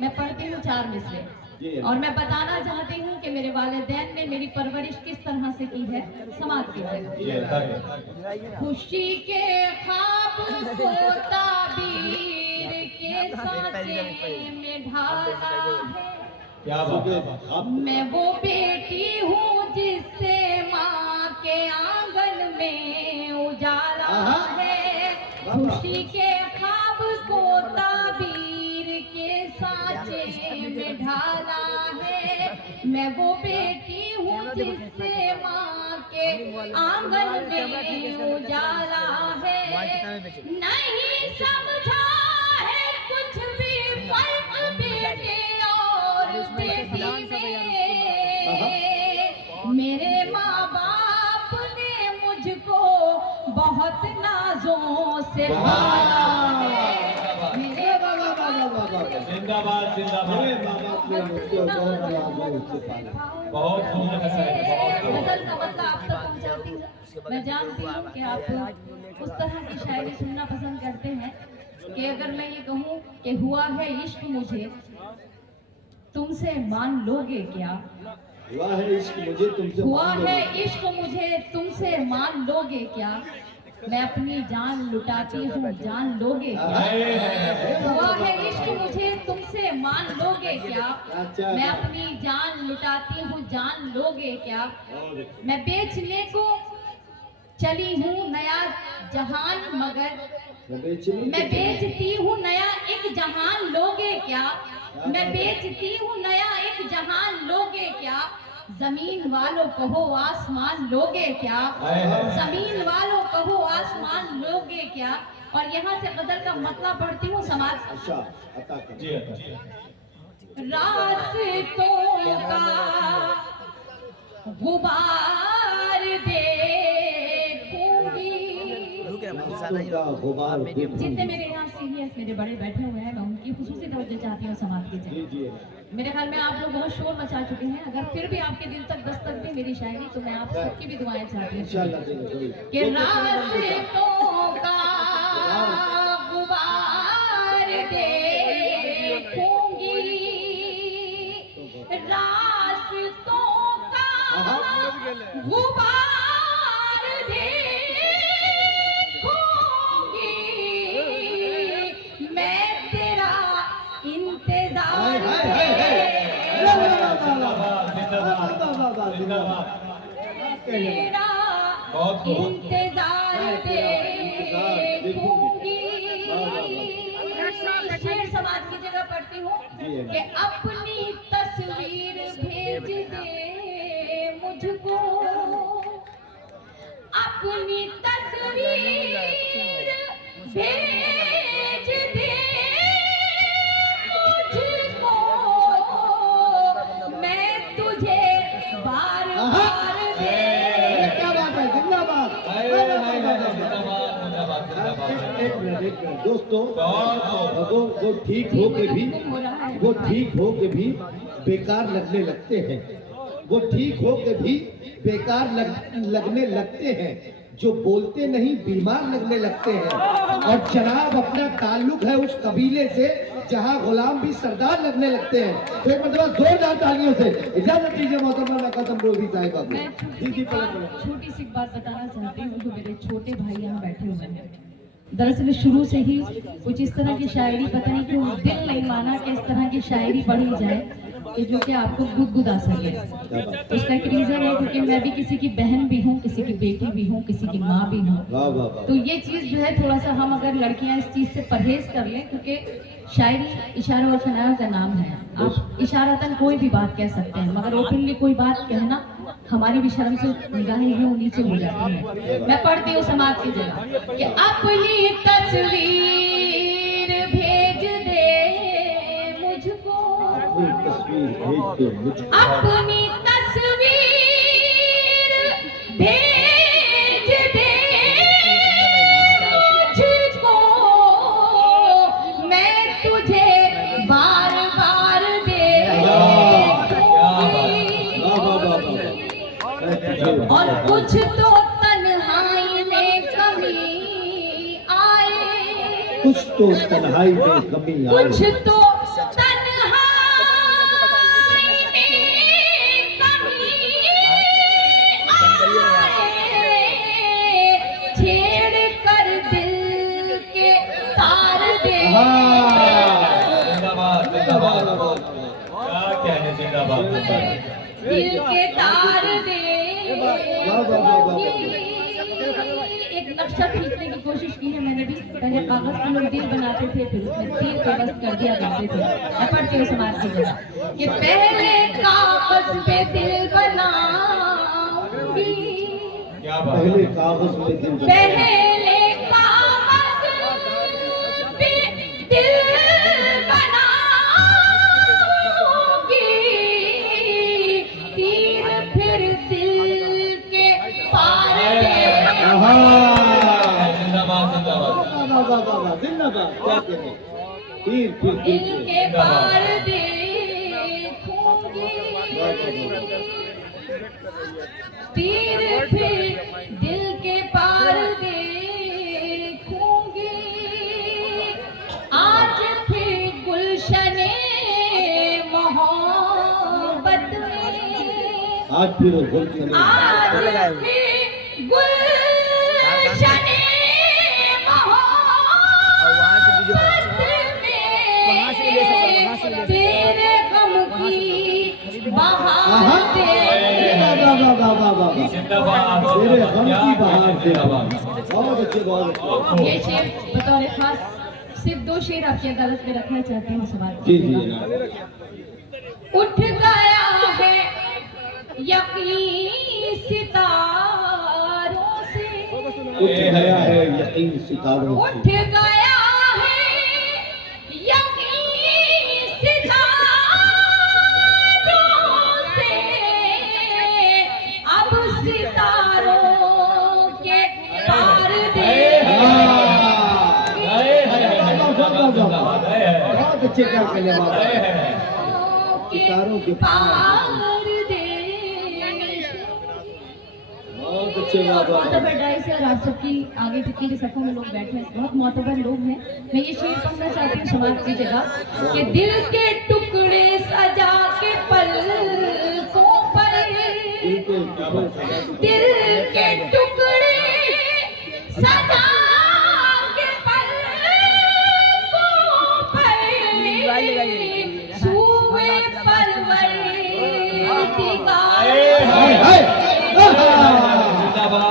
मैं पढ़ती हूँ 4 मिसरे और मैं बताना चाहती हूँ कि मेरे वालिदैन ने मेरी परवरिश किस तरह से की है, समाप्त कीजिए। खुशी के ख्वाब को ताबीर के सांचे में ढाला है, क्या बात। मैं वो बेटी हूँ जिससे माँ के आंगन में उजाला है। खुशी के ख्वाब को ताबीर के सांचे में ढाला है, मैं वो बेटी हूँ जिससे माँ के आंगन में उजाला है। नहीं समझा है कुछ भी फर्क बेटे और बेटी में, मेरे माँ बाप ने मुझको बहुत नाजों से पाला है। मेरे जिंदाबाद जिंदाबाद। बहुत सुंदर गजल का मतलब आप तक पहुंचाती हूँ। मैं जानती हूँ कि आप उस तरह की शायरी सुनना पसंद करते हैं कि अगर मैं ये कहूँ कि हुआ है इश्क मुझे तुमसे मान लोगे क्या, हुआ है इश्क मुझे तुमसे हुआ है इश्क मुझे तुमसे मान लोगे क्या, मैं अपनी जान लुटाती हूँ जान लोगे क्या। हुआ है इश्क मुझे तुमसे मान लोगे क्या, मैं अपनी जान लुटाती हूँ जान लोगे क्या। मैं बेचने को चली हूँ नया जहान मगर मैं बेचती हूँ नया एक जहान लोगे क्या, मैं बेचती हूँ नया एक जहान लोगे क्या। जमीन वालों कहो आसमान लोगे क्या, जमीन वालों कहो आसमान लोगे क्या। और यहाँ से गजल का मतलब पढ़ती हूँ समाज। रास्तों का गुबार देखूंगी, जितने मेरे यहाँ सीनियर्स मेरे बड़े बैठे हुए हैं मैं उनकी खुसूसी तवज्जो चाहती हूँ समाज की। मेरे ख्याल में आप लोग बहुत शोर मचा चुके हैं, अगर फिर भी आपके दिल तक दस्तक दे मेरी शायरी तो मैं आप सबकी भी दुआएं चाहती हूँ कि रास्तों का गुबार देखूंगी, रास्तों का गुबार देखूंगी, मैं तेरा इंतजार तेरा इंतजार देखूंगी। शेर समाज की जगह पढ़ती हूँ कि अपनी तस्वीर भेज दे मुझको, अपनी तस्वीर भेज दे मुझको, मैं तुझे बार बार क्या बात है, जिंदाबाद। दोस्तों वो ठीक हो के भी बेकार लगने लगते हैं, वो ठीक हो के भी बेकार लगने लगते हैं, जो बोलते नहीं बीमार लगने लगते हैं। और जनाब अपना ताल्लुक है उस कबीले से जहां गुलाम भी सरदार लगने लगते हैं। तो एक मतलब जोरदार तालियों से इजाजत दीजिए मोहतरमा कसम रोजी साहिबा को। छोटी सी बात बताना चाहती हूँ, जो मेरे छोटे भाई यहाँ बैठे हुए हैं, दरअसल शुरू से ही कुछ इस तरह की शायरी पता नहीं क्यों दिल नहीं माना कि इस तरह की शायरी पढ़ी जाए कि जो कि आपको गुदगुदा सके। उसका एक रीजन है क्योंकि मैं भी किसी की बहन भी हूँ, किसी की बेटी भी हूँ, किसी की माँ भी हूँ। तो ये चीज जो है थोड़ा सा हम अगर लड़कियां इस चीज से परहेज कर लें, क्योंकि शायरी इशारा और शनाया का नाम है। आप इशारतन कोई भी बात कह सकते हैं, मगर ओपनली कोई बात कहना हमारी भी शर्म से निगाहें यूं नीचे हो जाती है। मैं पढ़ती हूँ समाज की जगह कि अपनी तस्वीर भेज दे मुझको, अपनी तस्वीर भेज दे मुझको, मैं तुझे बार बार और कुछ तो तन्हाई में कमी आए, कुछ तो तन्हाई में कमी आए, कुछ तो तन्हाई जिंदाबाद क्या कहने जिंदाबाद दिल के तार दे एक नक्शा खींचने की कोशिश की है मैंने भी। पहले कागज के लोग दिल बनाते थे, फिर उसमें तीर पे बस कर दिया करते थे। मैं पढ़ती हूँ समाज की जगह कि पहले कागज पे दिल बनाऊंगी, क्या बात पहले कागज पे दिल पहले कागज पे दिल बनाऊंगी, तीर फिर दिल के पार दे। जिंदाबाद जिंदाबाद जिंदाबाद क्या कहने तीर फिर दिल के पार देखूंगी, तीर फिर दिल के पार देखूंगी, आज फिर गुलशने मोहब्बत में, आज फिर वो भूल चले आज फिर गुलशने तेरे गम की बहार दे। जिंदाबाद तेरे गम की बहार से जिंदाबाद बहुत अच्छे बहुत अच्छे ये शेर बतौर खास सिर्फ 2 शेर आपकी अदालत में रखना चाहती हूँ सवाल। जी जी जनाब उठ गया है यकीन सितारों से, उठ गया है यकीन सितारों उठ से गया है यकीन सितारों से, अब सितारों के पार दे। बहुत अच्छे क्या कहने वाला सितारों के पार दे। बहुत अच्छे बहुत मोतबर डाइस है और आप सबकी आगे कितनी के सफों में लोग बैठे हैं, बहुत मोतबर लोग हैं। मैं ये शेर पढ़ना चाहती हूँ समाज की जगह कि दिल के टुकड़े सजा के पलकों पर, दिल के टुकड़े सजा के पलकों पर, सूए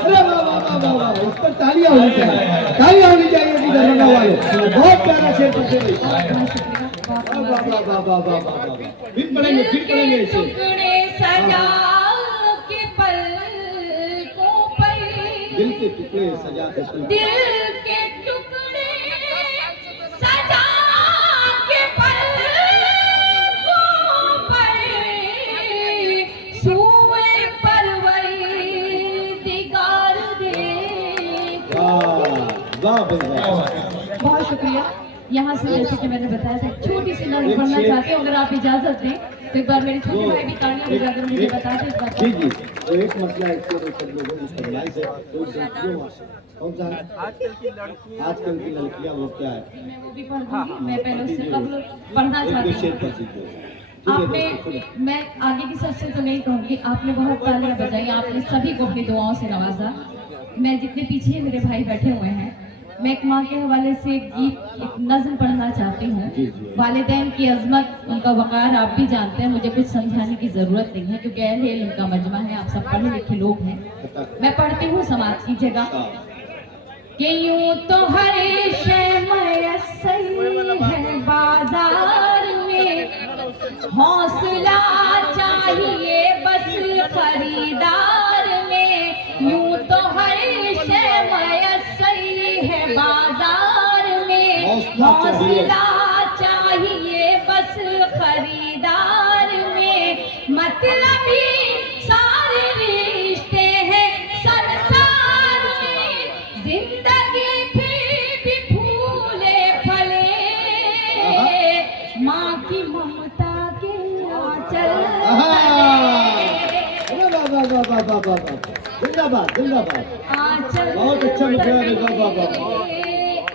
जिंदाबाद उस पर तालियां होनी चाहिए कि दरवाजा वाले बहुत प्यारा शेर पढ़ते हैं फिर पढ़ेंगे इसे टुकड़े सजा के पलकों पर, दिल के टुकड़े सजा के पल दिल के टुकड़े सजा के पलकों पर, सूए परवरदिगार दे। वाह बंदा बहुत शुक्रिया। यहाँ से जैसे कि मैंने बताया था छोटी सी नज़र पढ़ना चाहती हूँ, अगर आप इजाजत दें तो एक बार मेरे छोटे भाई भी तालियां बजाकर मुझे बता दें इस बात जी जी तो एक मसला इसके सब लोगों ने फरमाइश है तो लड़कियों कौन सा है आजकल की लड़कियां वो क्या है मैं वो भी पढ़ दूंगी। मैं पहले उससे कबल पढ़ना एक दो चाहती शेर हूँ। पढ़ दीजिए आपने, मैं आगे की सबसे तो नहीं कहूँगी, आपने बहुत तालियां बजाई, आपने सभी को अपनी दुआओं से नवाजा। मैं जितने पीछे मेरे भाई बैठे हुए हैं, मैं एक माँ के हवाले से एक गीत, एक नज़्म पढ़ना चाहती हूँ। वालिदैन की अजमत, उनका वक़ार आप भी जानते हैं, मुझे कुछ समझाने की ज़रूरत नहीं है क्योंकि अहले इल्म का मजमा है, आप सब पढ़े लिखे लोग हैं। मैं पढ़ती हूँ समाज की जगह कि यूं तो हर शय मयस्सर है बाजार में, हौसला चाहिए बस खरीदार में। यूं तो हर शय मयस्सर है बाजार में, हौसला चाहिए बस खरीदार में। मतलबी सारे रिश्ते हैं संसार में, जिंदगी फिर भी फूले फले, माँ की ममता के आंचल जिंदाबाद जिंदाबाद आंचल बहुत अच्छा लिखा है, वाह, वाह, वाह।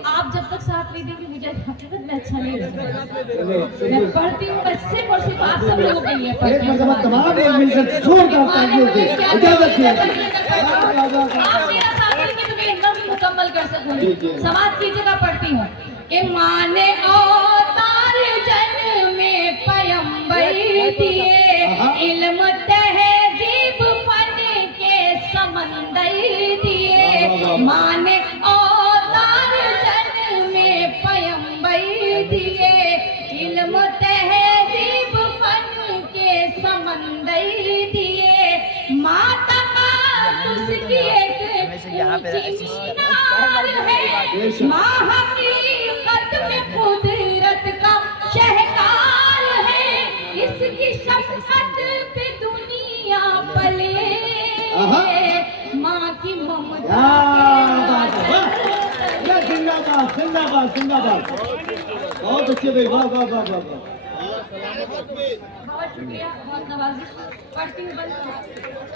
आप जब तक साथ नहीं देंगे मुझे हकीकत में अच्छा नहीं लगेगा। चलो, मैं सुनिए। पढ़ती हूँ, मैं सिर्फ और सिर्फ आप सब लोगों के लिए एक पढ़ती हूँ। मरतबा तमाम लोग मिलकर जोरदार तालियों से इजाजत आप मेरा साथ देंगे तो मैं एकदम मुकम्मल कर जी, सकूंगी। जी। समाज की जगह पढ़ती हूँ कि माने अवतार जन्म में इल्म तहजीब फन के समंदर दिए, माने औतार जन में पयंबर दिए। इल्म तहजीब फन के समंदर दिए, माता उसकी एक ऊंची मीनार है। माँ हकीकत में कुदरत का शहकार है, इसकी शफकत पे दुनिया पले। माँ की ममता जिंदाबाद जिंदाबाद जिंदाबाद, बहुत अच्छे भाई, वाह वाह वाह वाह वाह। बहुत शुक्रिया, बहुत नवाजिश। पढ़ती हूँ बस।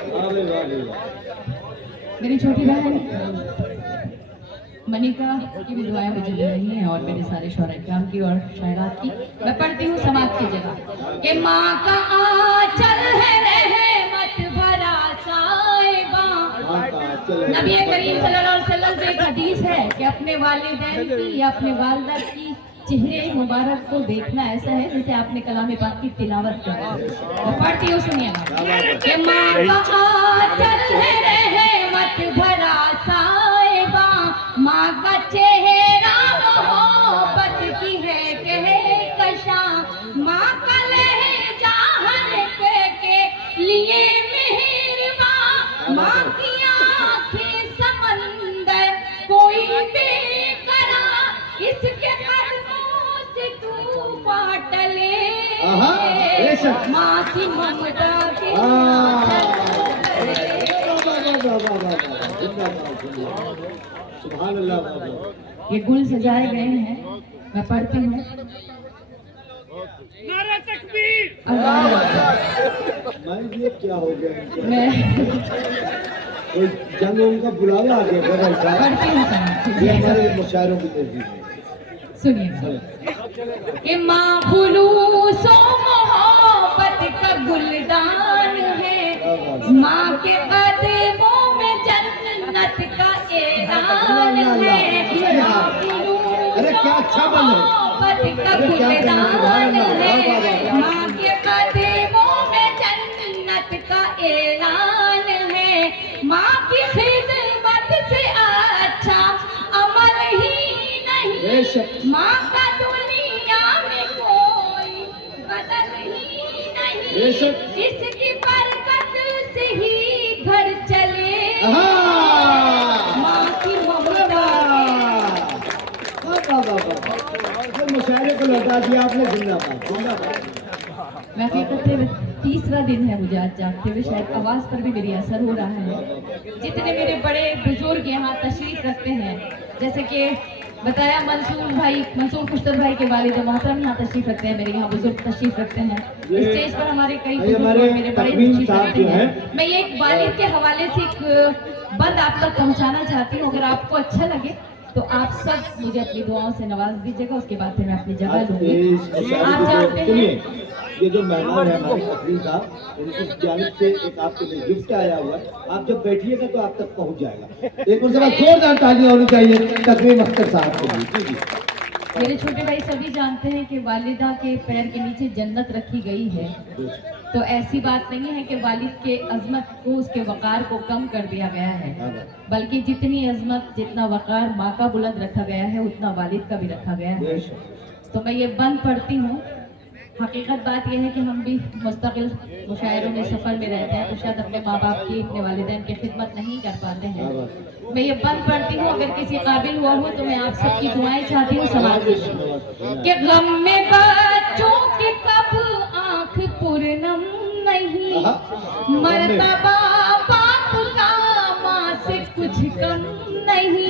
वाह भाई, वाह भाई, वाह। मेरी छोटी बहन मनिका की भी दुआएं मुझे मिल रही हैं और मेरे सारे शौहर-ए-किराम की और शायरात की। मैं पढ़ती हूँ समाज की जगह कि माँ का आंचल है रहमत भरा साहिबा। नबी करीम सल्लल्लाहु अलैहि वसल्लम से एक हदीस है कि अपने वालिदैन की या अपने वालिदा की चेहरे मुबारक को देखना ऐसा है जैसे आपने कलाम पाक की तिलावत कर। और पढ़ती हूँ, सुनिएगा कि माँ का आंचल है रहमत भरा साहिबा, माँ का चेहरा मोहब्बत की है कहकशा, माँ का लहजा हर के लिए मेहरबान, माँ की आँखें समंदर कोई बेकरार, इसके कदमों से तू बाटले। माँ की ममता के सुभान अल्लाह। ये गुल सजाए गए हैं, मैं पढ़ती हूँ। नारा तकबीर। मैं ये क्या हो गया, मैं कोई जंग उनका बुलावा आ गया गदर साहब। पढ़ती हूँ, ये हमारे मुशायरों की तस्वीर है। सुनिए कि माँ खुलूसो मोहब्बत का गुलदान है, माँ के कदमों में जन्नत का ऐलान है। अरे क्या अच्छा बन है, मोहब्बत का गुलदान है, माँ के कदमों में जन्नत का ऐलान है। माँ की खिदमत से अच्छा अमल ही नहीं, माँ का दुनिया में कोई बदल ही नहीं, इसकी बरकत से ही घर चले। माँ की ममता मुशायरे को लौटा दिया आपने, जिंदाबाद जिंदाबाद। मैं कहते हुए तीसरा दिन है मुझे आज जागते हुए, शायद आवाज पर भी मेरी असर हो रहा है। जितने मेरे बड़े बुजुर्ग यहाँ तशरीफ रखते हैं, जैसे कि बताया मंसूर कुश्तर भाई के वालिद मोहतरम यहाँ तशरीफ रखते हैं, मेरे यहाँ बुजुर्ग तशरीफ रखते हैं। स्टेज पर हमारे कई बुजुर्ग और मेरे बड़े तशरीफ रखते हैं। मैं ये एक वालिद के हवाले से एक बंद आप तक पहुँचाना चाहती हूँ, अगर आपको अच्छा लगे तो आप सब मुझे अपनी दुआओं से नवाज दीजिएगा, उसके बाद फिर मैं अपनी जगह लूंगी। आप जानते हैं ये जो मेहमान है हमारे तकरीर साहब, उनकी जानिब से एक आपके लिए गिफ्ट आया हुआ है, आप जब बैठिएगा तो आप तक पहुंच जाएगा। एक उनसे बाद जोरदार तालियां होनी चाहिए तकरीर अख्तर साहब के लिए। जी मेरे छोटे भाई सभी जानते हैं कि वालिदा के पैर के नीचे जन्नत रखी गई है, तो ऐसी बात नहीं है कि वालिद के अजमत को, उसके वकार को कम कर दिया गया है, बल्कि जितनी अजमत जितना वकार माँ का बुलंद रखा गया है उतना वालिद का भी रखा गया है। तो मैं ये बंद पढ़ती हूँ। हकीकत बात यह है कि हम भी मुस्तकिल मुशायरों में सफ़र में रहते हैं, तो शायद अपने माँ बाप की, अपने वालिदैन की खिदमत नहीं कर पाते हैं। मैं ये बंद पढ़ती हूँ, अगर किसी काबिल हुआ हो तो मैं आप सबकी दुआएं चाहती हूँ समाज के। गम में बच्चों की कब आँख पूर्णम नहीं, मर्तबा बाप का माँ से कुछ कम नहीं।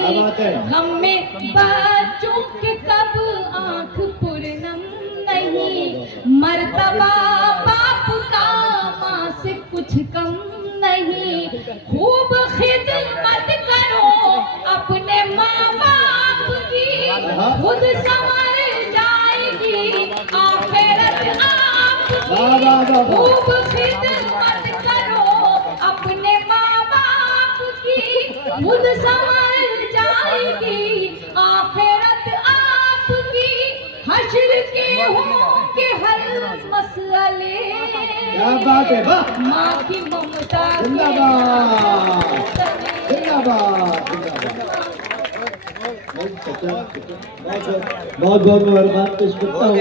गम में बच्चों के कब आँख पूर्णम नहीं, मर्तबा बाप का माँ से कुछ कम नहीं। खूब खिदमत करो अपने माँ बाप की, खुद संवर जाएगी आखिरत आपकी। खूब खिदमत करो अपने माँ बाप की, खुद संवर जाएगी आखिरत आपकी। हश्र के होंगे हल मसले क्या बात है, वाह, माँ की ममता के जिंदाबाद तले। जिंदाबाद जिंदाबाद। बहुत बहुत मुबारकबाद पेश करता हूँ।